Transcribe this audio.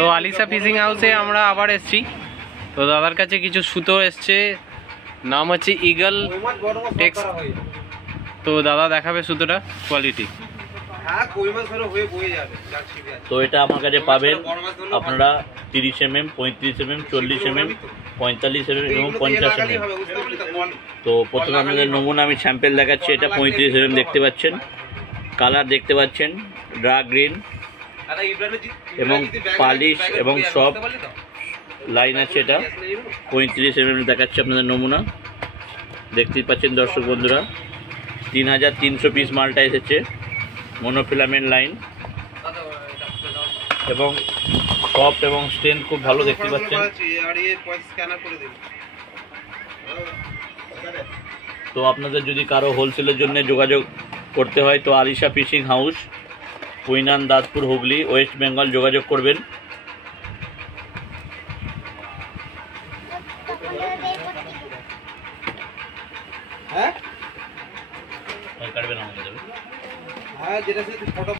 তো আলিশা ফিশিং হাউসে আমরা আবার এসেছি। তো দাদার কাছে কিছু সুতো এসছে, নাম হচ্ছে ইগল টেক্স। তো দাদা দেখাবে সুতোটা কোয়ালিটি। তো এটা আমার কাছে পাবেন আপনারা 30 mm, 35 mm, 40 mm, 45 mm এবং 50 mm। তো প্রথমে আপনাদের নমুনা আমি স্যাম্পেল দেখাচ্ছি। এটা 35 mm দেখতে পাচ্ছেন, কালার দেখতে পাচ্ছেন ডার্ক গ্রিন এবং পালিশ এবং সব লাইন আছে। এটা 35 mm দেখাচ্ছে আপনাদের নমুনা, দেখতেই পাচ্ছেন দর্শক বন্ধুরা। 3300 পিস মালটা এসেছে, মনোফিলামেন্ট লাইন এবং সফট এবং স্ট্রেংথ খুব ভালো দেখতে পাচ্ছেন। তো আপনাদের যদি কারো হোলসেলের জন্য যোগাযোগ করতে হয় তো Alisha fishing house, Kuinan, Daspur, Hooghly, West Bengal যোগাযোগ করবেন। হ্যাঁ কাটবেন আমাকে দেবে। হ্যাঁ যেটা